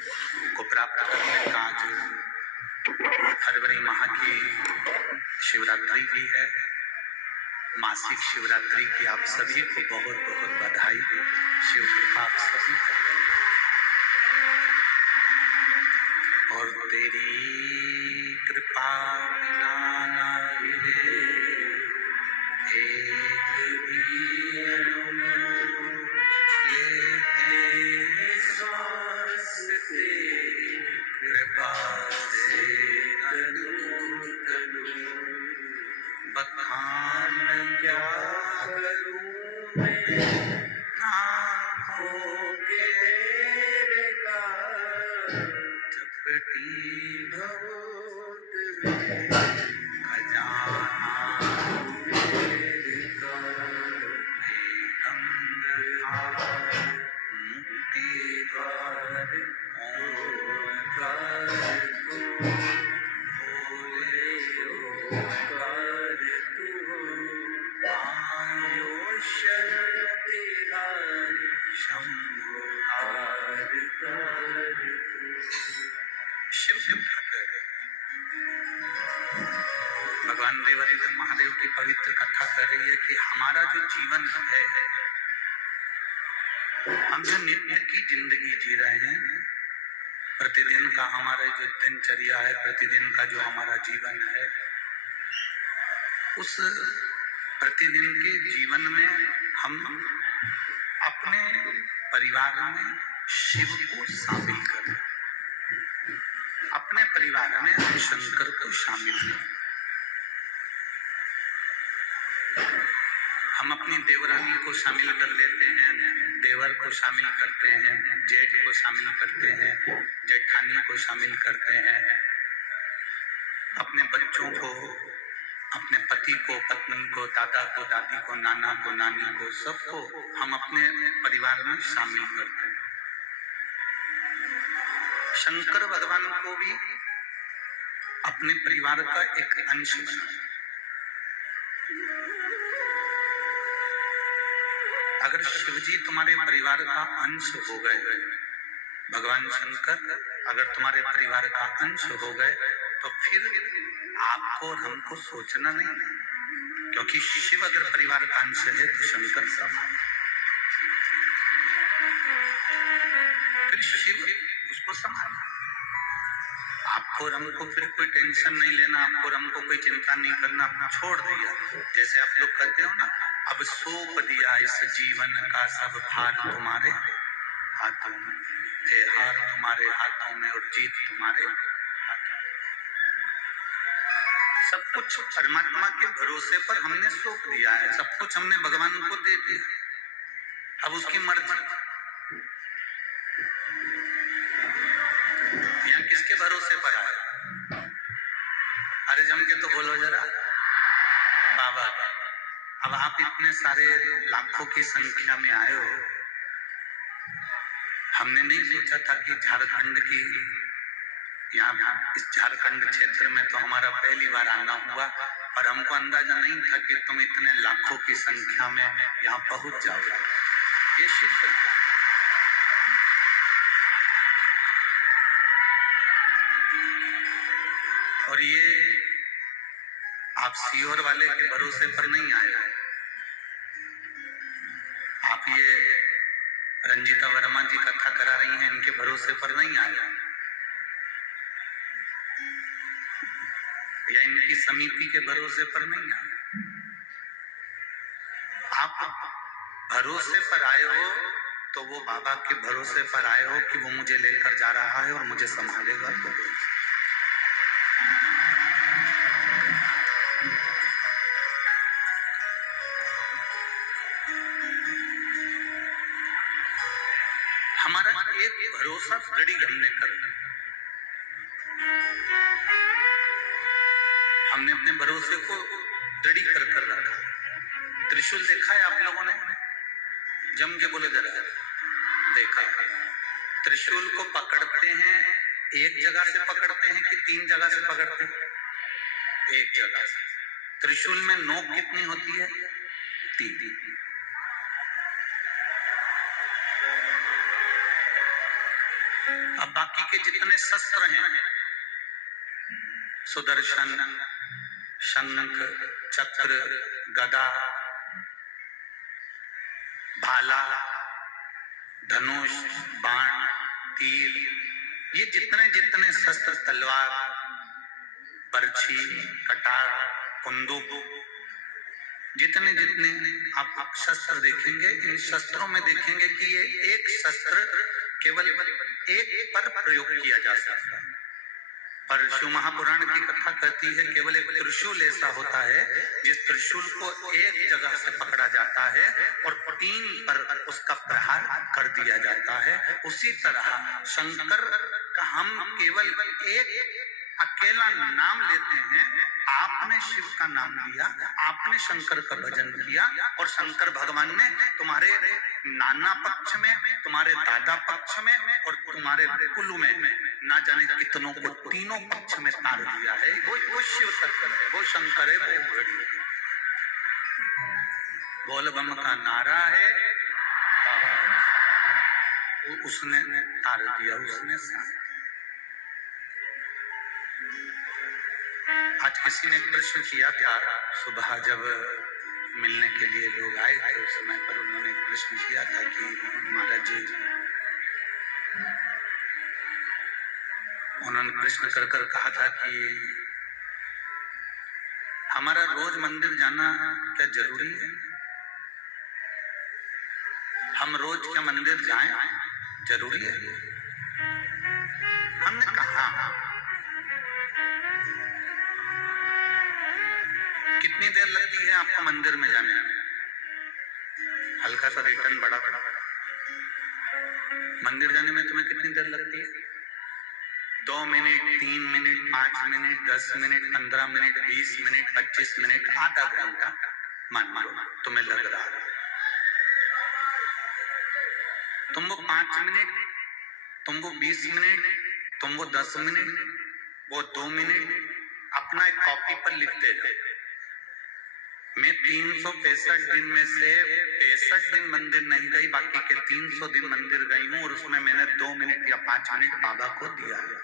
को प्राप्त करने का आज फरवरी माह की शिवरात्रि भी है। मासिक शिवरात्रि की आप सभी को बहुत बहुत बधाई। शिव कृपा आप सभी पर बनी और तेरी कृपा बिना ना मिले एक भी अणु लेते हैं श्वास तेरी कृपा से तनु तनु। बखान क्या करूं मैं आँखों के तेरे का, चपटी बहुत में खजाना तेरे का। अंधकार मुक्ति द्वार ओंकार तू, बोले ओंकार तू, आयो शरण तिहारी शंभो तार तार तू। शिव भगवान देवरिंद्र महादेव की पवित्र कथा कर रही है कि हमारा जो जीवन है, हम जो नित्य की जिंदगी जी रहे हैं, प्रतिदिन का हमारा जो दिनचर्या है, प्रतिदिन का जो हमारा जीवन है, उस प्रतिदिन के जीवन में हम अपने परिवार में शिव को शामिल करें, अपने परिवार में हम शंकर को शामिल करें। हम अपनी देवरानी को शामिल कर लेते हैं, देवर को शामिल करते हैं, जेठ को शामिल करते हैं, जेठानी को शामिल करते हैं, अपने बच्चों को, अपने पति को, पत्नी को, दादा को, दादी को, नाना को, नानी को, सबको हम अपने परिवार में शामिल करते हैं। शंकर भगवान को भी अपने परिवार का एक अंश बनाया। अगर शिवजी तुम्हारे परिवार का अंश हो गए, भगवान शंकर अगर तुम्हारे परिवार का अंश हो गए, तो फिर आपको और हमको सोचना नहीं, क्योंकि शिव अगर परिवार का अंश है तो शंकर सब, फिर शिव उसको संभालना। आपको और हमको फिर कोई टेंशन नहीं लेना, आपको और हमको कोई चिंता नहीं करना, आपने छोड़ दिया। जैसे आप लोग कहते हो ना, अब सौंप दिया इस जीवन का सब भार तुम्हारे हाथों में है, हार तुम्हारे हाथों में और जीत तुम्हारे हाथों में। सब कुछ परमात्मा के भरोसे पर हमने सौंप दिया है, सब कुछ हमने भगवान को दे दिया। अब उसकी मर्जी। यहाँ किसके भरोसे पर आए? अरे जम के तो बोलो जरा, बाबा। अब आप इतने सारे लाखों की संख्या में आए हो, हमने नहीं सोचा था कि झारखंड की, यहाँ इस झारखंड क्षेत्र में तो हमारा पहली बार आना हुआ, और हमको अंदाजा नहीं था कि तुम इतने लाखों की संख्या में यहाँ पहुंच जाओगे। ये शिव कृपा। और ये आप सीहोर वाले के भरोसे पर नहीं आए, आप ये रंजीता वर्मा जी कथा करा रही हैं, इनके भरोसे पर नहीं आए, या इनकी समिति के भरोसे पर नहीं आए। आप भरोसे पर आए हो तो वो बाबा के भरोसे पर आए हो कि वो मुझे लेकर जा रहा है और मुझे संभालेगा। तो हमारा एक भरोसा दृढ़ हमने कर लिया, हमने अपने भरोसे को दृढ़ कर रखा। त्रिशूल देखा है आप लोगों ने? जम के बोले जरा, देखा? त्रिशूल को पकड़ते हैं, एक जगह से पकड़ते हैं कि 3 जगह से पकड़ते हैं? एक जगह से। त्रिशूल में नोक कितनी होती है? 3। अब बाकी के जितने शस्त्र हैं, सुदर्शन, शंख, चक्र, गदा, भाला, धनुष, बाण, तीर, ये जितने जितने शस्त्र, तलवार, बर्छी, कटार, बंदूक, जितने जितने आप शस्त्र देखेंगे, इन शस्त्रों में देखेंगे कि ये एक शस्त्र केवल एक पर प्रयोग किया जा सकता है। पर शिव महापुराण की कथा कहती है केवल एक त्रिशूल ऐसा होता है जिस त्रिशूल को एक जगह से पकड़ा जाता है और 3 पर उसका प्रहार कर दिया जाता है। उसी तरह शंकर का हम केवल एक अकेला नाम लेते हैं। आपने शिव का नाम लिया, आपने शंकर का भजन किया और शंकर भगवान ने तुम्हारे नाना पक्ष में, तुम्हारे दादा पक्ष में और तुम्हारे कुल में ना जाने कितनों को तीनों पक्ष में तार दिया है। वो शिव शंकर है, वो शंकर है, वो घड़ी है। बोल बम का नारा है, उसने तार दिया, उसने साथ। आज किसी ने प्रश्न किया था सुबह जब मिलने के लिए लोग आए थे, उस समय पर उन्होंने प्रश्न किया था कि महाराज जी, उन्होंने प्रश्न कर कर कहा था कि हमारा रोज मंदिर जाना क्या जरूरी है? हम रोज क्या मंदिर जाएं? जरूरी है? हमने कहा कितनी देर लगती है आपको मंदिर में जाने में? हल्का सा रिटर्न बड़ा मंदिर जाने में तुम्हें कितनी देर लगती है? 2 minute, 3 minute, 5 minute, 10 minute, 15 minute, 20 minute, 25 minute, आधा घंटा मान लो तुम्हें लग रहा है। तुम वो 5 मिनट, तुम वो 20 मिनट, तुम वो 10 मिनट, वो 2 मिनट अपना एक कॉपी पर लिखते जाओ। मैं 365 दिन में से 65 दिन मंदिर नहीं गई, बाकी के 300 दिन मंदिर गई हूं और उसमें मैंने 2 मिनट या 5 मिनट बाबा को दिया है।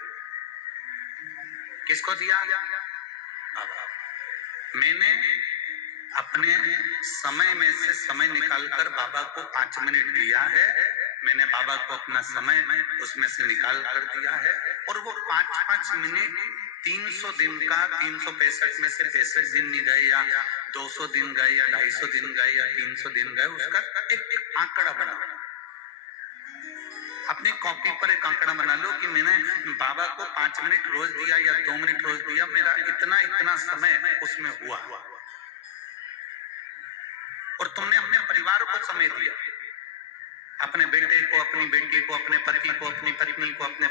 किसको दिया? बाबा। मैंने अपने समय में से समय निकालकर बाबा को 5 मिनट दिया है। मैंने बाबा को अपना समय उसमें से निकाल कर दिया है और वो 5-5 मिनट 300 दिन का, 365 में से 65 दिन नहीं गए या 200 दिन गए या 250 दिन गए या 300 दिन गए, उसका एक आंकड़ा बनाओ। अपनी कॉपी पर एक आंकड़ा बना लो कि मैंने बाबा को 5 मिनट रोज दिया या 2 मिनट रोज दिया, मेरा इतना इतना समय उसमें हुआ। और तुमने अपने परिवार को समय दिया, अपने बेटे को, अपनी बेटी को, अपने पति को, अपनी पत्नी को, अपने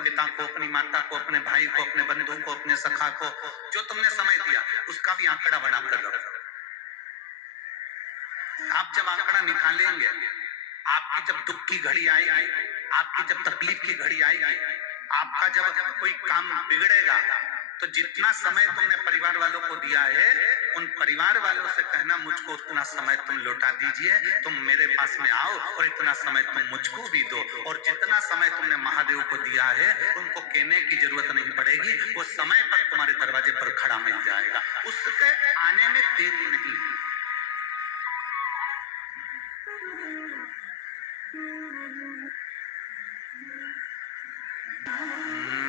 पिता को, अपनी माता को, अपने भाई को, अपने बंधु को, अपने सखा को, जो तुमने समय दिया उसका भी आंकड़ा बनाकर रखो। आप जब आंकड़ा निकालेंगे, आपकी जब दुख की घड़ी आएगी, आपकी जब तकलीफ की घड़ी आएगी, आपका जब कोई काम बिगड़ेगा, तो जितना समय तुमने परिवार वालों को दिया है, उन परिवार वालों से कहना मुझको उतना समय तुम लौटा दीजिए, तुम मेरे पास में आओ और इतना समय तुम मुझको भी दो। और जितना समय तुमने महादेव को दिया है उनको कहने की जरूरत नहीं पड़ेगी, वो समय पर तुम्हारे दरवाजे पर खड़ा मिल जाएगा, उसके आने में देरी नहीं।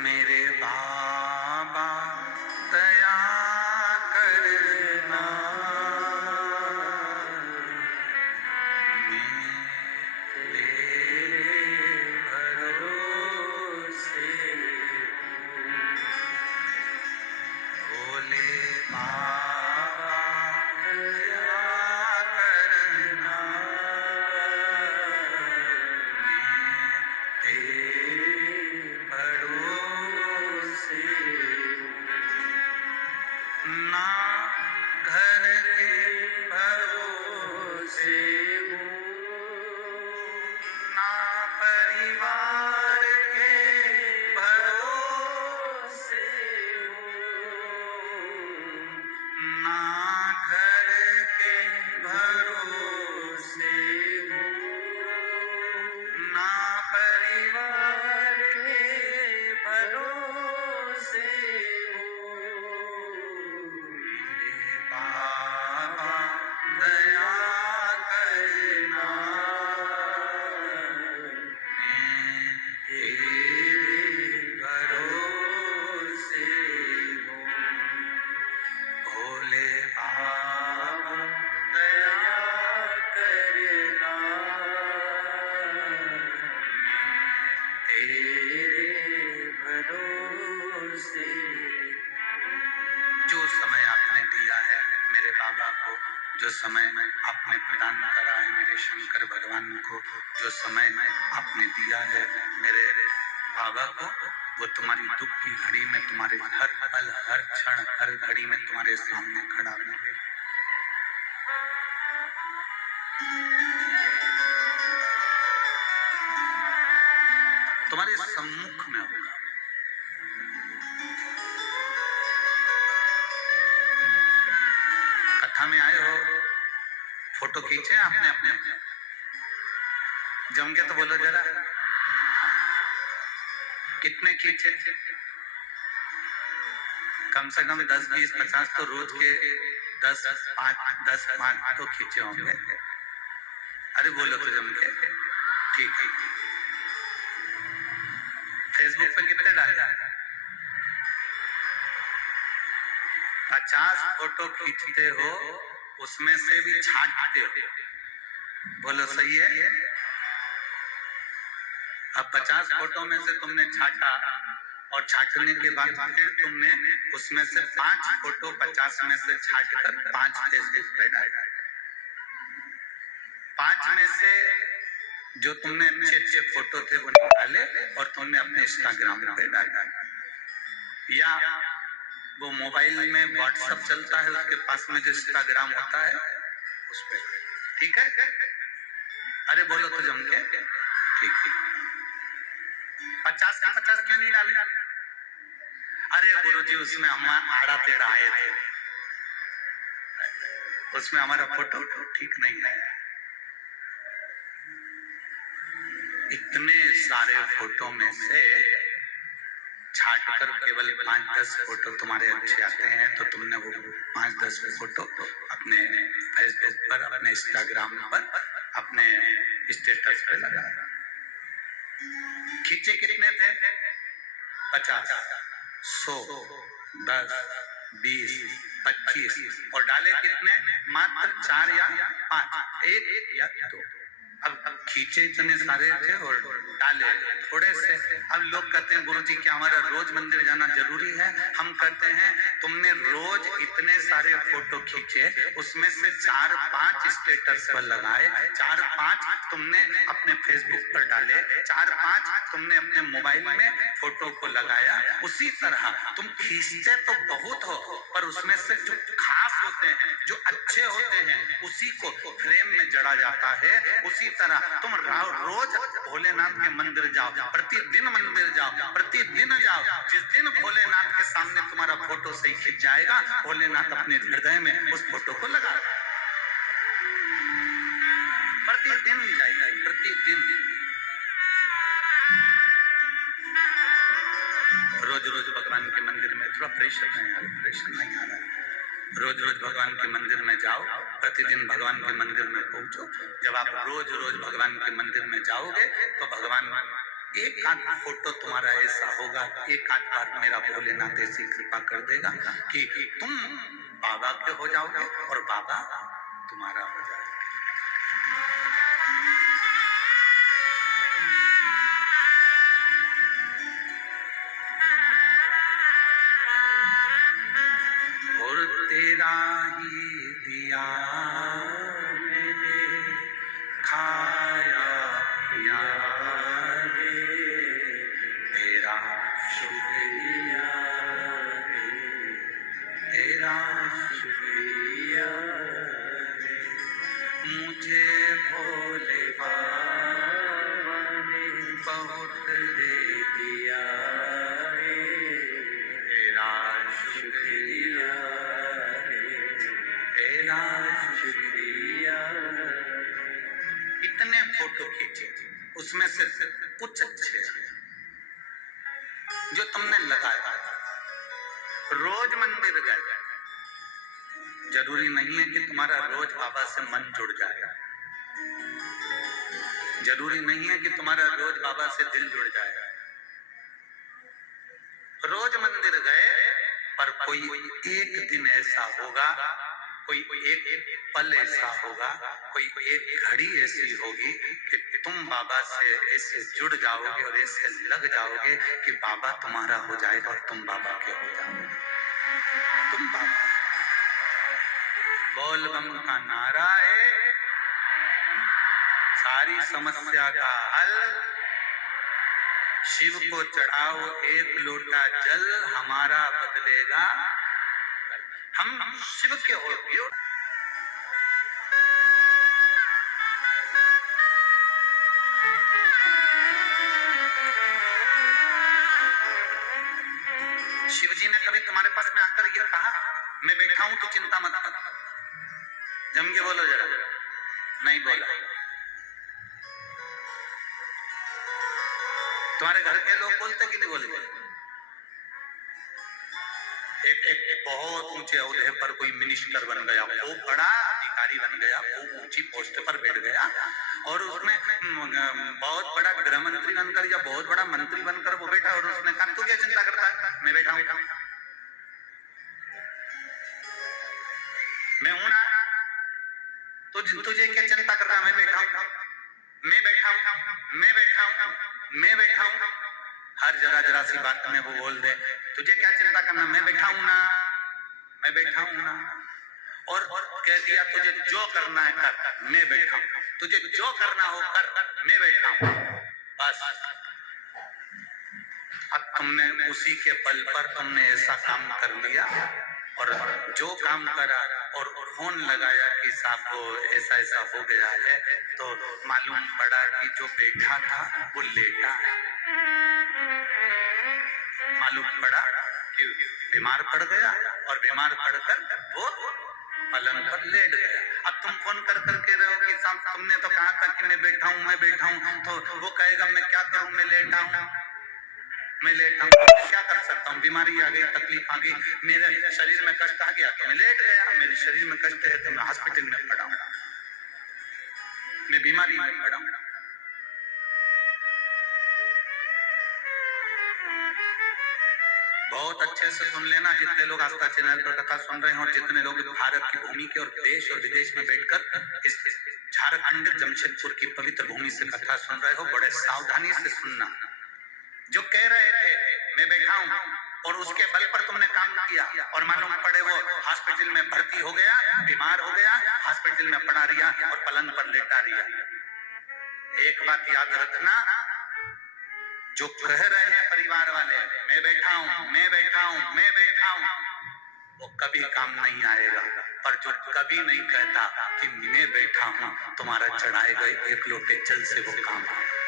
मेरे बाबा दया करना, मैं तेरे भरोसे, भोले बाबा दया करना, मैं तेरे भरोसे जो समय आपने प्रदान करा है मेरे शंकर भगवान को, जो समय आपने दिया है मेरे बाबा को, वो तुम्हारी दुख की घड़ी में, तुम्हारे हर पल, हर क्षण, हर घड़ी में तुम्हारे सामने खड़ा रहे। तुम्हारे सम्मुख में होगा। कथा में आए हो, फोटो खींचे आपने अपने, जम के तो बोलो जरा, कितने खींचे? कम से कम 10, 20, 50 तो रोज के 10, 5 तो खींचे होंगे। अरे बोलो तो जम के, ठीक है। फेसबुक पे कितने डाले? 50 फोटो खींचते हो, उसमें से भी छांटते हो। बोलो सही है? अब 50 फोटो में से तुमने छांटा और छांटने के बाद फिर तुमने उसमें से 5 फोटो 50 में से छांटकर 5 फेसबुक पे डाले। 5 में से जो तुमने अच्छे फोटो थे वो निकाले और तुमने अपने इंस्टाग्राम पे डाला, या वो मोबाइल में व्हाट्सएप चलता है उसके पास में जो इंस्टाग्राम होता है उस पे, ठीक है? अरे बोलो तो जम के, ठीक है। 50 के 50 क्यों नहीं डाले? अरे गुरुजी उसमें हम आड़ा टेढ़ा आए थे, उसमें हमारा फोटो ठीक नहीं है। इतने सारे फोटो में से छांटकर केवल 5-10 फोटो तुम्हारे अच्छे आते हैं, तो तुमने वो 5-10 फोटो अपने फेसबुक पर, अपने इंस्टाग्राम पर, अपने स्टेटस पे लगाया। खींचे कितने थे? 50, 100, 10, 20, 25 और डाले कितने? मात्र 4 या 5, 1 या 2। अब खींचे इतने सारे थे और डाले थोड़े से। अब लोग कहते हैं गुरुजी क्या हमारा रोज मंदिर जाना जरूरी है? हम कहते हैं तुमने रोज इतने सारे फोटो खींचे, उसमें से 4-5 स्टेटस पर लगाए, 4-5 तुमने अपने फेसबुक पर डाले, 4-5 तुमने अपने मोबाइल में फोटो को लगाया। उसी तरह तुम खींचते तो बहुत हो, पर उसमें से जो खास होते हैं, जो अच्छे होते हैं, उसी को फ्रेम में जड़ा जाता है। उसी तरह तुम रोज भोलेनाथ के मंदिर जाओ, प्रतिदिन मंदिर जाओ, प्रतिदिन जाओ। जिस दिन भोलेनाथ के सामने तुम्हारा फोटो सही खिंच जाएगा, भोलेनाथ अपने हृदय में उस फोटो को लगा। प्रतिदिन जाइए, प्रतिदिन। रोज रोज भगवान के मंदिर में, थोड़ा प्रेशर नहीं आ रहा है। रोज रोज भगवान के मंदिर में जाओ, प्रतिदिन भगवान के मंदिर में पहुंचो। जब आप रोज रोज भगवान के मंदिर में जाओगे तो भगवान एक आध फोटो तुम्हारा ऐसा होगा, एक आध बार मेरा भोलेनाथ ऐसी कृपा कर देगा कि तुम बाबा के हो जाओगे और बाबा तुम्हारा हो जाएगा। और तेरा ही दिया मैंने खाया पिया रे, तेरा शुक्रिया रे, तेरा शुक्रिया रे। मुझे भोले बाबा ने बहुत दे दिया रे, तेरा शुक्रिया रे, तेरा शुक्रिया। इतने फोटो खींचे, उसमें से कुछ अच्छे जो तुमने लगाया। रोज मंदिर गए, जरूरी नहीं है कि तुम्हारा रोज बाबा से मन जुड़ जाए, जरूरी नहीं है कि तुम्हारा रोज बाबा से दिल जुड़ जाए। रोज मंदिर गए, पर कोई एक दिन ऐसा होगा, कोई एक पल ऐसा होगा, कोई एक घड़ी ऐसी होगी कि तुम बाबा से ऐसे जुड़ जाओगे और ऐसे लग जाओगे कि बाबा तुम्हारा हो जाएगा और तुम बाबा के हो जाओगे। तुम बाबा, बोल बम का नारा है सारी समस्या का हल। शिव को चढ़ाओ एक लोटा जल, हमारा बदलेगा कल। हम शिव के हो गए। शिव जी ने कभी तुम्हारे पास में आकर ये कहा मैं बैठा हूं तो चिंता मत कर? जम के बोलो जरा। नहीं बोला। तुम्हारे घर के लोग बोलते कि नहीं बोलते? एक बहुत ऊंचे ओहदे पर कोई मिनिस्टर बन गया, खूब बड़ा अधिकारी बन गया, खूब ऊंची पोस्ट पर बैठ गया और उसमें बहुत बड़ा गृह मंत्री बनकर या बहुत बड़ा मंत्री बनकर वो बैठा और उसने कहा तू क्या चिंता करता है? मैं बैठा हूं, मैं हूं ना, तो तुझे क्या चिंता कर रहा है? मैं बैठा हूं, मैं बैठा हूं, मैं बैठा हूं, मैं बैठा हूं। हर जरा सी बात में वो बोल दे तुझे क्या चिंता करना, मैं बैठा हूं ना, मैं बैठा हूं ना। और कह दिया तुझे जो करना है कर, मैं बैठा हूं, तुझे जो करना हो कर, मैं बैठा हूं। बस अब तुमने उसी के बल पर तुमने ऐसा काम कर लिया और जो काम करा और फोन लगाया कि साहब को ऐसा ऐसा हो गया है, तो मालूम पड़ा कि जो बैठा था वो लेटा है। मालूम पड़ा कि बीमार पड़ गया और बीमार पड़कर वो पलंग पर लेट गया। अब तुम फोन कर करके रहो कि साहब तुमने तो कहा था कि मैं बैठा हूं, मैं बैठा हूं, तो वो कहेगा मैं क्या करूं, मैं लेटा हूं, मैं लेटा हूं। तो क्या कर सकता हूँ? बीमारी आ गई, तकलीफ आ गई, मेरे शरीर में कष्ट आ गया तो मैं लेट गया। मेरे शरीर में कष्ट है तो मैं हॉस्पिटल में पड़ा हूं, मैं बीमारी में पड़ा हूं। बहुत अच्छे से सुन लेना, जितने लोग आस्था चैनल पर कथा सुन रहे हो, जितने लोग भारत की भूमि के और देश और विदेश में बैठकर इस झारखंड जमशेदपुर की पवित्र भूमि से कथा सुन रहे हो, बड़े सावधानी से सुनना। जो कह रहे थे मैं बैठा हूं और उसके बल पर तुमने काम किया और मालूम पड़े वो हॉस्पिटल में भर्ती हो गया, बीमार हो गया, हॉस्पिटल में पड़ा रिया और पलंग पर लेटा रिया। एक बात याद रखना, जो कह रहे हैं परिवार वाले मैं बैठा हूं, मैं बैठा हूं, मैं बैठा हूं, वो कभी काम नहीं आएगा। पर जो कभी नहीं कहता कि मैं बैठा हूं, तुम्हारा चढ़ाए गए एक लोटे जल से वो काम आएगा।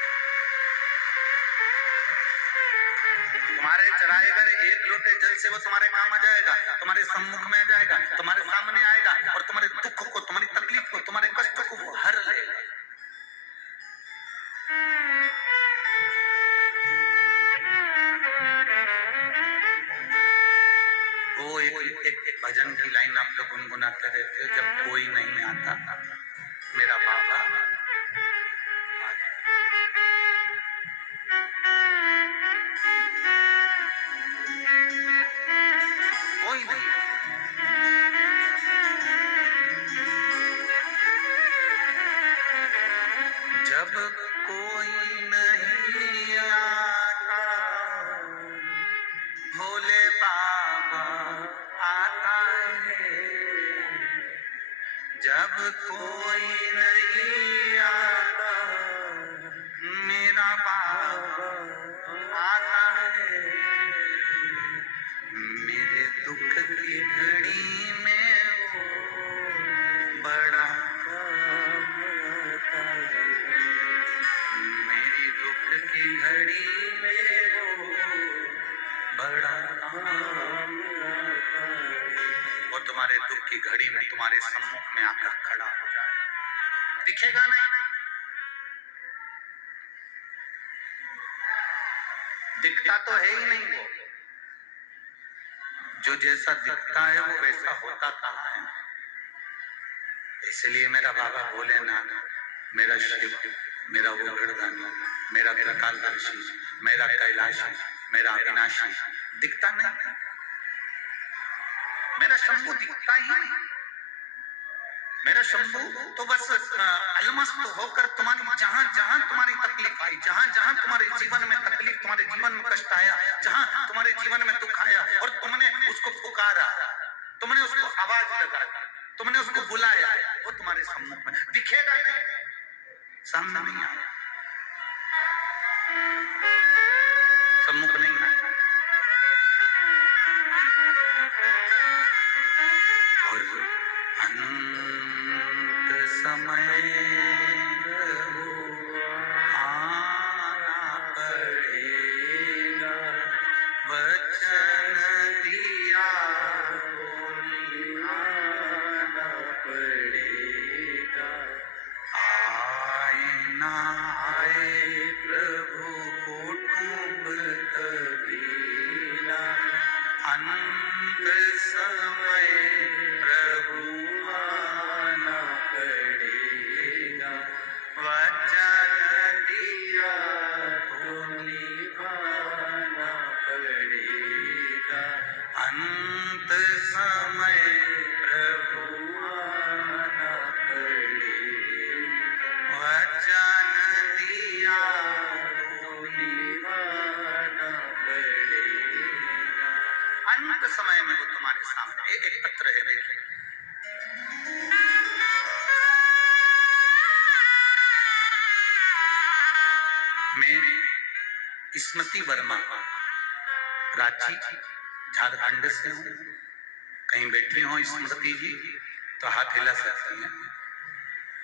तुम्हारे चढ़ाए गए एक लोटे जल से वो तुम्हारे काम आ जाएगा, तुम्हारे सम्मुख में आ जाएगा, तुम्हारे सामने आएगा और तुम्हारे दुख को, तुम्हारी तकलीफ को, तुम्हारे कष्ट को वो हर लेगा। वो एक भजन की लाइन आप लोग गुनगुनाते रहते हो, जब कोई नहीं आता मेरा बाबा कोई नहीं। जब कोई नहीं आता भोले बाबा आता है, जब कोई नहीं आता मेरा बाबा आता है। मेरे दुख की घड़ी में वो बड़ा काम आता है, मेरी दुख की घड़ी में वो बड़ा काम आता है। वो तुम्हारे दुख की घड़ी में तुम्हारे सम्मुख में आकर खड़ा हो जाए, दिखेगा नहीं, दिखता तो है ही नहीं वो, जो जैसा दिखता है वो वैसा होता कहाँ है। इसलिए मेरा बाबा भोलेनाथ, मेरा शिव, मेरा वो गर्दानी, मेरा त्रिकालदर्शी, मेरा कैलाशी, मेरा अविनाशी दिखता नहीं, मेरा शंभू दिखता ही नहीं। मेरा शंभू तो बस अलमस्त होकर तुम्हारी जहां जहां तुम्हारी तकलीफ आई, जहां जहां तुम्हारे जीवन में तकलीफ, तुम्हारे जीवन में कष्ट आया, जहां तुम्हारे जीवन में दुख आया और तुमने उसको पुकारा, तुमने उसको आवाज लगाई, तुमने उसको बुलाया, वो तुम्हारे सम्मुख में दिखेगा नहीं, सामने नहीं आया, सम्मुख नहीं आया। और अंत समय आना पड़ेगा, वचन दिया निभाना पड़ेगा। आए ना आए प्रभु कुटुंब कबीला, अंत समय प्रभु आना पड़ेगा, वचन दिया तो निभाना पड़ेगा। अंत समय प्रभु आना पड़ेगा, वचन दिया तो निभाना पड़ेगा। अंत समय में वो तुम्हारे सामने एक पत्र है, देखिए। मैं स्मृति वर्मा, रांची झारखंड से हूँ। कहीं बैठी हो स्मृति जी तो हाथ हिला सकती हैं।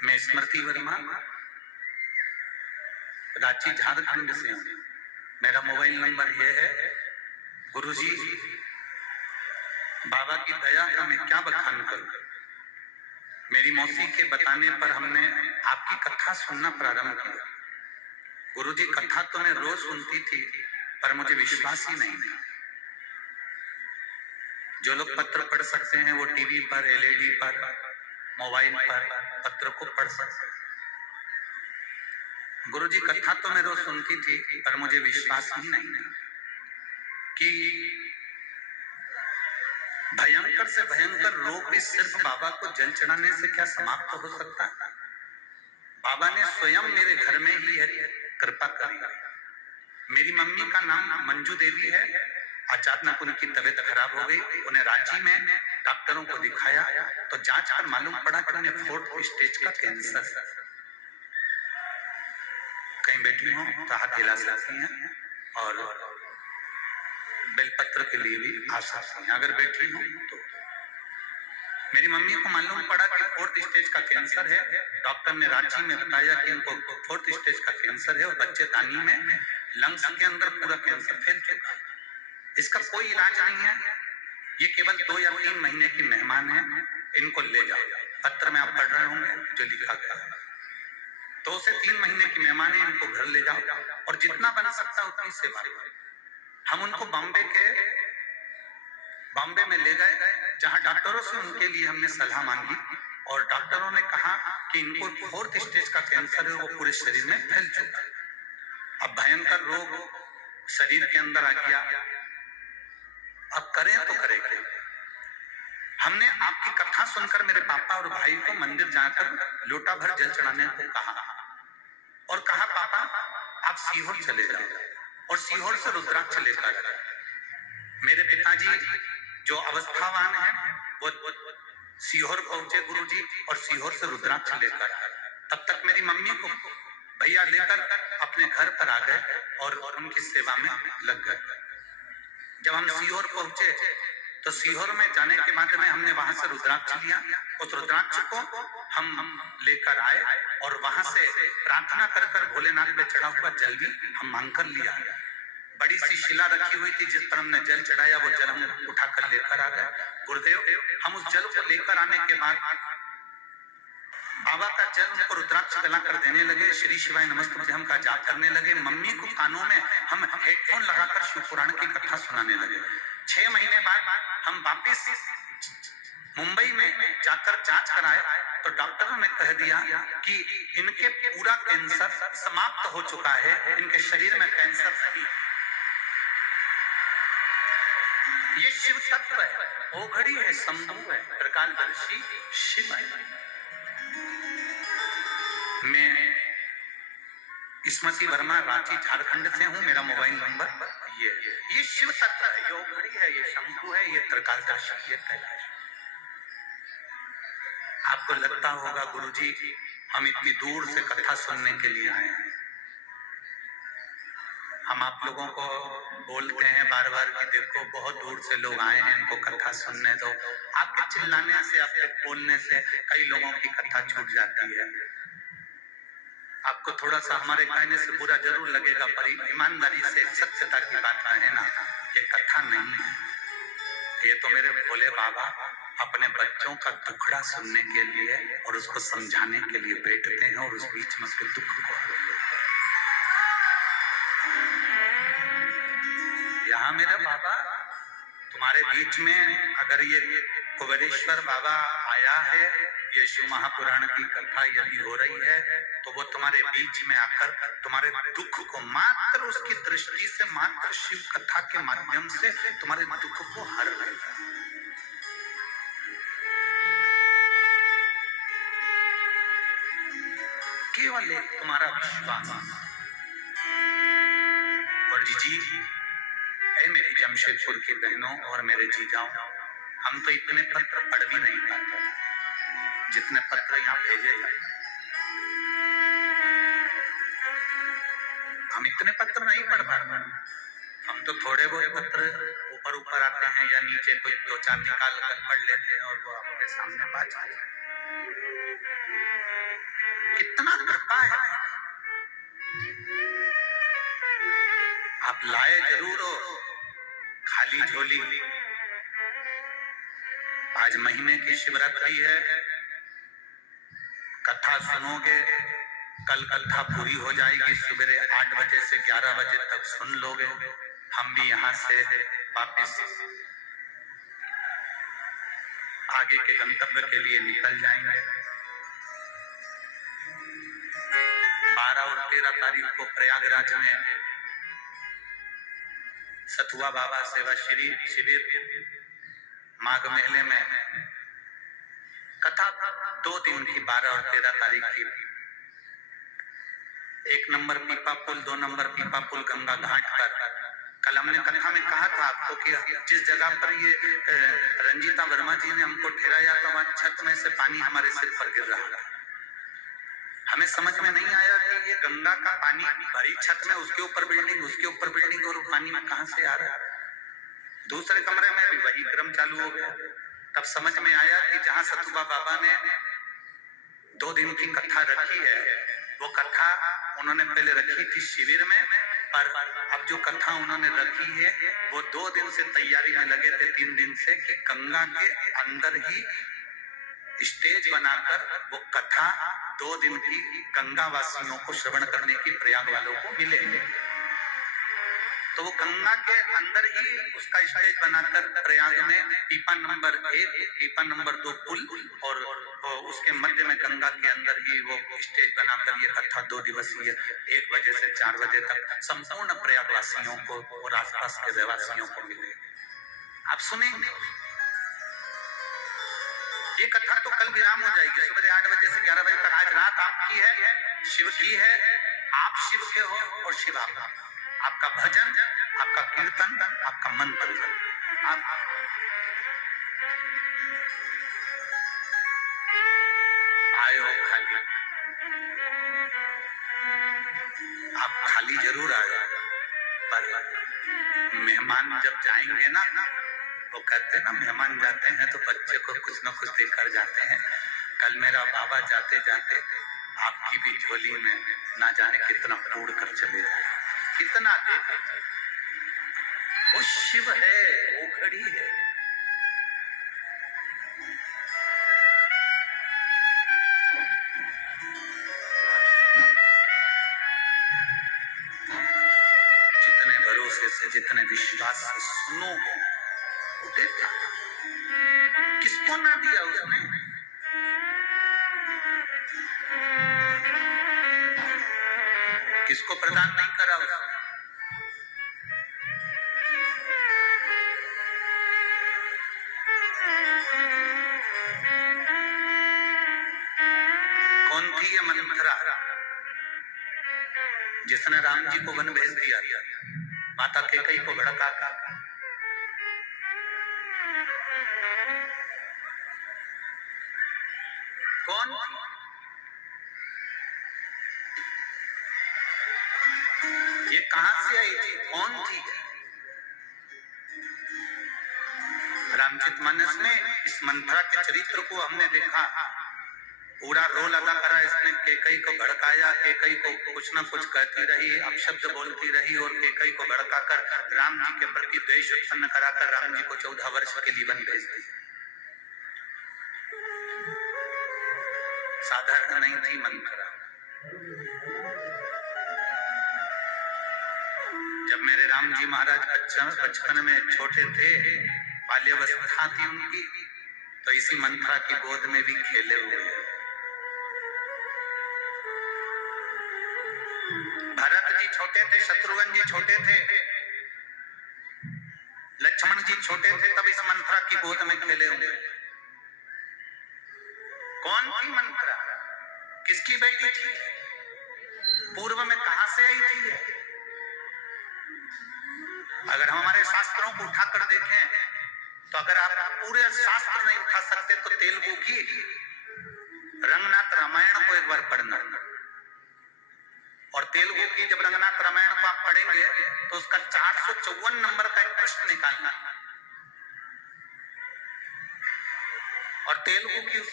मैं स्मृति वर्मा, रांची झारखंड से हूँ। मेरा मोबाइल नंबर ये है। गुरुजी, बाबा की दया का मैं क्या बखान करूं। मेरी मौसी के बताने पर हमने आपकी कथा सुनना प्रारंभ किया। गुरुजी, कथा तो मैं रोज सुनती थी पर मुझे विश्वास ही नहीं था। जो लोग पत्र पढ़ सकते हैं वो टीवी पर, एलईडी पर, मोबाइल पर पत्र को पढ़ सकते हैं। गुरुजी, कथा तो मैं रोज सुनती थी पर मुझे विश्वास ही नहीं था कि भयंकर से भयंकर रोग भी सिर्फ बाबा को जल चढ़ाने से क्या समाप्त हो सकता है। बाबा ने स्वयं मेरे घर में ही है कृपा करी। मेरी मम्मी का नाम मंजू देवी है। अचानक उनकी तबीयत खराब हो गई। उन्हें रांची में डॉक्टरों को दिखाया तो जांच कर मालूम पड़ा कि उन्हें 4th स्टेज का कैंसर है। कहीं बैठी हो तो हाथ हिला सकती हैं और बेलपत्र के लिए भी आ सकती हैं अगर बैठी हो तो। मेरी मम्मी को मालूम पड़ा कि 4th स्टेज का कैंसर है। डॉक्टर ने रांची में बताया कि इनको 4th स्टेज का कैंसर है और बच्चेदानी में लंग्स के अंदर पूरा कैंसर फैल चुका है। इसका कोई इलाज नहीं है। ये केवल 2 या 3 महीने की मेहमान है। इनको ले जाओ। पत्र में आप पढ़ रहे होंगे जो लिखा गया है। 2 से 3 महीने की मेहमान है, इनको घर ले जाओ और जितना बन सकता है उतनी सेवा करो। हम उनको बॉम्बे में ले गए जहां डॉक्टरों से उनके लिए हमने सलाह मांगी और डॉक्टरों ने कहा कि इनको 4th स्टेज का कैंसर है, वो पूरे शरीर में फैल चुका है। अब भयंकर रोग शरीर के अंदर आ गया। अब करें तो करें क्या? हमने आपकी कथा सुनकर मेरे पापा और भाई को मंदिर जाकर लोटा भर जल चढ़ाने को कहा और कहा पापा आप सीहोर चले जाओ और सीहोर से रुद्राक्ष लेकर आए। मेरे पिताजी जो अवस्थावान है वो सीहोर पहुंचे गुरुजी और सीहोर से रुद्राक्ष लेकर आए। तब तक मेरी मम्मी को भैया लेकर अपने घर पर आ गए और उनकी सेवा में लग गए। जब हम सीहोर पहुंचे तो सीहोर में जाने के बाद में हमने वहां से रुद्राक्ष लिया। उस रुद्राक्ष को हम लेकर आए और वहां से प्रार्थना कर कर भोलेनाथ पे चढ़ा हुआ जल भी हम मांग कर लिया। बड़ी सी शिला रखी हुई थी जिस पर हमने जल चढ़ाया, वो जल हम उठाकर लेकर आ गए। गुरुदेव, हम उस जल को लेकर आने के बाद बाबा का जल उनको रुद्राक्ष गलाकर देने लगे। श्री शिवाय नमस्तुभ्यम का जाप करने लगे। मम्मी को कानों में हम हेडफोन लगाकर शिव पुराण की कथा सुनाने लगे। 6 महीने बाद हम वापिस मुंबई में जाकर जांच कराए तो डॉक्टरों ने कह दिया कि इनके पूरा कैंसर समाप्त हो चुका है, इनके शरीर में कैंसर नहीं। ये शिव तत्व है, ओघड़ी है, शंभु है, प्रकाशदर्शी शिव है। मैं स्मृति वर्मा, रांची झारखंड से हूँ। मेरा मोबाइल नंबर ये शिव तत्व है, ये ओघड़ी है, ये शंभु है, ये प्रकाशदर्शी, ये कैलाश। आपको लगता होगा गुरुजी हम इतनी दूर से कथा सुनने के लिए आए हैं। हम आप लोगों को बोलते हैं बार बार कि देखो बहुत दूर से लोग आए हैं, इनको कथा सुनने दो। आपके चिल्लाने से, आपके बोलने से कई लोगों की कथा छूट जाती है। आपको थोड़ा सा हमारे कहने से बुरा जरूर लगेगा, पर ईमानदारी से सत्यता की बात कहें ना, ये कथा नहीं है। ये तो मेरे भोले बाबा अपने बच्चों का दुखड़ा सुनने के लिए और उसको समझाने के लिए बैठते हैं और उस बीच में उसके दुख को हर लेते हैं। यहाँ मेरे बाबा तुम्हारे बीच में अगर ये कुबेरेश्वर बाबा आया है, ये शिव महापुराण की कथा यदि हो रही है, तो वो तुम्हारे बीच में आकर तुम्हारे दुख को मात्र उसकी दृष्टि से, मात्र शिव कथा के माध्यम से तुम्हारे दुख को हर लेगा। केवल एक तुम्हारा विश्वास। और जी मेरी जमशेदपुर की बहनों और मेरे जीजाओं, हम तो इतने पत्र पढ़ भी नहीं पाते जितने पत्र यहाँ भेजे जाते। हम इतने पत्र नहीं पढ़ पाते। हम तो थोड़े बहुत पत्र ऊपर ऊपर आते हैं या नीचे कोई दो चार निकाल कर पढ़ लेते हैं और वो आपके सामने बात आ जाए। कितना कृपा है। आप लाए जरूर हो खाली झोली। आज महीने की शिवरात्रि है, कथा सुनोगे, कल कथा पूरी हो जाएगी, सवेरे 8 बजे से 11 बजे तक सुन लोगे। हम भी यहाँ से वापस आगे के गंतव्य के लिए निकल जाएंगे। 12 और 13 तारीख को प्रयागराज में सतुआ बाबा सेवा शिविर माघ मेले में कथा 2 दिन की, 12 और 13 तारीख की। 1 नंबर पीपा पुल, 2 नंबर पीपा पुल गंगा घाट पर। कल हमने कथा में कहा था आपको कि जिस जगह पर ये रंजीता वर्मा जी ने हमको ठहराया था, वहां छत में से पानी हमारे सिर पर गिर रहा था। हमें समझ में नहीं आया कि ये गंगा का पानी भरी छत में, उसके ऊपर बिल्डिंग, उसके ऊपर बिल्डिंग, और पानी में कहां से आ रहा है। दूसरे कमरे में भी वही क्रम चालू हो गया। तब समझ में आया कि जहां सतुबा बाबा ने 2 दिन की कथा रखी है, वो कथा उन्होंने पहले रखी थी शिविर में, पर अब जो कथा उन्होंने रखी है वो 2 दिन से तैयारी में लगे थे, 3 दिन से, कि गंगा के अंदर ही स्टेज बनाकर वो कथा 2 दिन की गंगा वासियों को श्रवण करने की प्रयाग वालों को मिले। तो वो गंगा के अंदर ही उसका स्टेज बनाकर प्रयाग में पीपा नंबर 1, पीपा नंबर 2 पुल और उसके मध्य में गंगा के अंदर ही वो स्टेज बनाकर ये कथा 2 दिवसीय 1 बजे से 4 बजे तक संपूर्ण प्रयागवासियों को और आसपास के रहवासियों को मिले। आप सुनेंगे ये कथा तो कल विराम हो जाएगी, सुबह 8 बजे से 11 बजे तक। आज रात आपकी है, शिव की है, आप शिव के हो और शिव आपका भजन, आपका कीर्तन, आपका मंत्र, आप आए हो खाली। आप खाली जरूर आए, पर मेहमान जब जाएंगे ना, वो कहते हैं ना, मेहमान जाते हैं तो बच्चे को कुछ न कुछ देकर जाते हैं। कल मेरा बाबा जाते जाते आपकी भी झोली में ना जाने कितना तोड़ कर चले जाए, कितना देकर। वो शिव है, वो घड़ी है। जितने भरोसे से, जितने विश्वास से सुनो, वो देता। किसको ना दिया उसने? किसको प्रदान नहीं करा उसने? कौन थी ये मंथरा जिसने राम जी को वन भेज दिया, माता कैकेयी को भड़का था? कौन थी? ये कहां से आई थी? कौन थी? रामचरितमानस में इस मंथरा के चरित्र को हमने देखा, पूरा रोल अदा करा इसने। केकई को भड़काया, केकई को कुछ ना कुछ कहती रही, अपशब्द बोलती रही और केकई को भड़काकर राम जी के प्रति द्वेष उत्पन्न कराकर राम जी को 14 वर्ष के लिए वन भेज दी। साधारण नहीं थी मंथरा। जब मेरे राम जी महाराज बचपन में छोटे थे, बाल्यावस्था थी उनकी, तो इसी मंथरा की गोद में भी खेले हुए हैं। भरत जी छोटे थे, शत्रुघ्न जी छोटे थे, लक्ष्मण जी छोटे थे, तब इस मंथरा की गोद में खेले हुए। कौन थी मंथरा? किसकी बेटी थी? पूर्व में कहां से आई थी? अगर हम हमारे शास्त्रों को उठाकर देखें तो अगर आप पूरे शास्त्र नहीं उठा सकते तो तेलुगु की रंगनाथ रामायण को एक बार पढ़ना, और तेलुगु की जब रंगनाथ रामायण को आप पढ़ेंगे तो उसका 454 नंबर का एक प्रश्न निकालना, और तेलुगु की उस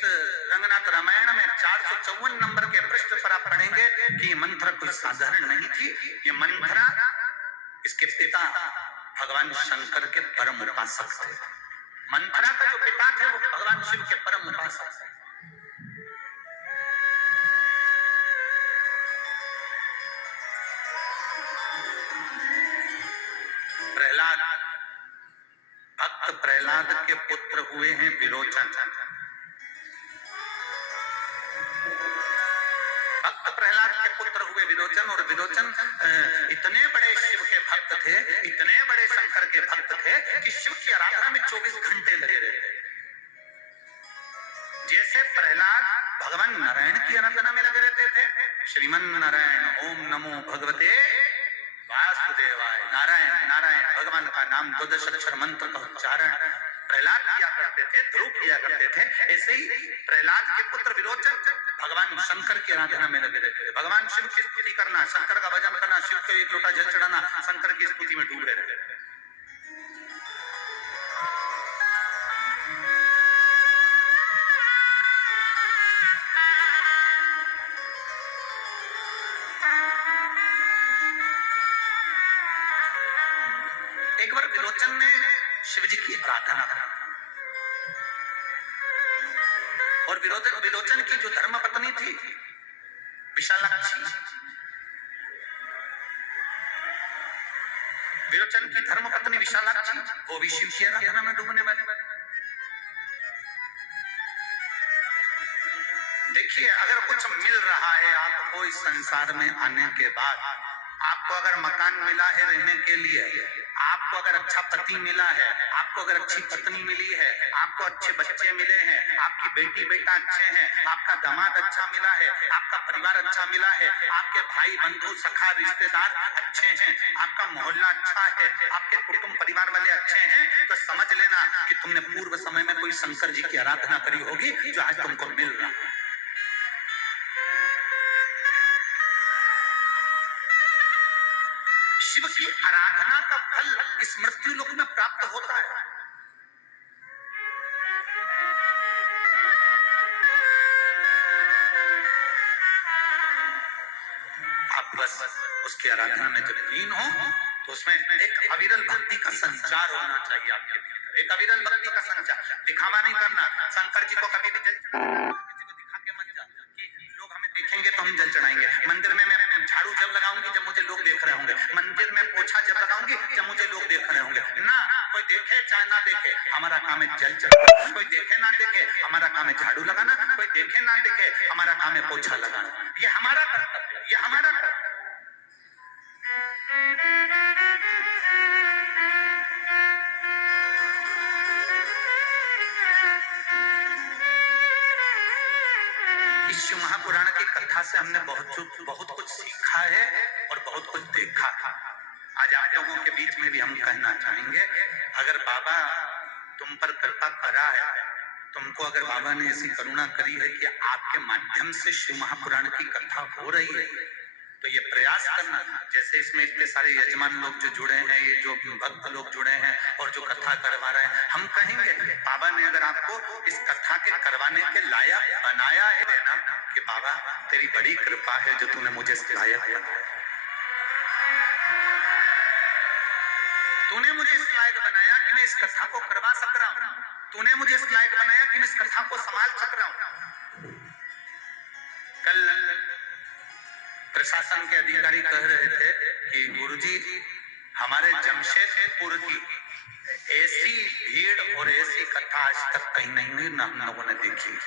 रंगनाथ रामायण में 454 नंबर के पृष्ठ पर आप पढ़ेंगे कि मंथरा कोई साधारण नहीं थी। ये मंथरा इसके पिता भगवान शंकर के परम उपासक थे। मंथरा का जो पिता थे वो भगवान शिव के परम उपासक थे। प्रहलाद, भक्त प्रहलाद के पुत्र हुए हैं विरोचन। भक्त प्रहलाद के पुत्र हुए विरोचन, और विरोचन इतने बड़े शिव के भक्त थे, इतने बड़े शंकर के भक्त थे कि शिव की आराधना में 24 घंटे लगे रहते। जैसे प्रहलाद भगवान नारायण की आराधना में लगे रहते थे, श्रीमन नारायण ओम नमो भगवते वासुदेवाय, नारायण नारायण भगवान का नाम 12 अक्षर मंत्र का उच्चारण प्रहलाद किया करते थे, ध्रुव किया करते थे। ऐसे ही प्रहलाद के पुत्र विरोचन भगवान शंकर की आराधना में लगे रहते थे। भगवान शिव की स्तुति करना, शंकर का भजन करना, शिव को एक लोटा जल चढ़ाना, शंकर की स्तुति में डूबे रहते थे। एक बार विरोचन ने शिव जी की आराधना की, और विरोचन की जो धर्म पत्नी थी विशालाक्षी, विरोचन की धर्म पत्नी विशालाक्षी वो भी शिव की आराधना में डूबने वाली। देखिए, अगर कुछ मिल रहा है आपको इस संसार में आने के बाद, आपको अगर मकान मिला है रहने के लिए, आपको अगर अच्छा पति मिला है, आपको अगर अच्छी पत्नी मिली है, आपको अच्छे बच्चे मिले हैं, आपकी बेटी बेटा अच्छे हैं, आपका दामाद अच्छा मिला है, आपका परिवार अच्छा मिला है, आपके भाई बंधु सखा रिश्तेदार अच्छे हैं, आपका मोहल्ला अच्छा है, आपके कुटुंब परिवार वाले अच्छे हैं, तो समझ लेना कि तुमने पूर्व समय में कोई शंकर जी की आराधना करी होगी जो आज तुमको मिल रहा है। शिव की आराधना का फल इस मृत्यु लोक में प्राप्त होता है। आप बस उसकी आराधना में जब लीन हो तो उसमें एक अविरल भक्ति का संचार होना चाहिए आपके भीतर, एक अविरल भक्ति का संचार। दिखावा नहीं करना। शंकर जी को कभी भी किसी को दिखा के मत जा कि लोग हमें देखेंगे तो हम जल चढ़ाएंगे। मंदिर में मैं झाड़ू जब लगाऊंगी जब मुझे लोग देख रहे होंगे, मंदिर में पोछा जब लगाऊंगी जब मुझे लोग देख रहे होंगे ना। कोई देखे चाहे ना देखे, हमारा काम है जल चढ़ाना। कोई देखे ना देखे, हमारा काम है झाड़ू लगाना। कोई देखे ना देखे, हमारा काम है पोछा लगाना। ये हमारा कर्तव्य, ये हमारा कर्तव्य। शिव महापुराण की कथा से हमने बहुत कुछ सीखा है और बहुत कुछ देखा है। आज आप लोगों के बीच में भी हम कहना चाहेंगे, अगर बाबा तुम पर कृपा करा है तुमको अगर बाबा ने ऐसी करुणा करी है कि आपके माध्यम से शिव महापुराण की कथा हो रही है, तो ये प्रयास करना, जैसे इसमें इतने सारे यजमान लोग जो जुड़े हैं, ये जो भक्त लोग जुड़े हैं और जो कथा करवा रहे हैं, हम कहेंगे बाबा ने अगर आपको इस कथा के करवाने के लायक बनाया है ना, कि बाबा तेरी बड़ी कृपा है जो तूने मुझे इस लायक बनाया, तूने मुझे इस लायक बनाया कि मैं इस कथा को करवा सक रहा हूं, तूने मुझे इस लायक बनाया कि मैं इस कथा को संभाल सक रहा हूं। कल प्रशासन के अधिकारी कह रहे थे कि गुरुजी हमारे जमशेदपुर की ऐसी भीड़ और ऐसी कथा आज तक कहीं नहीं हुई, ना हम लोगों ने देखी।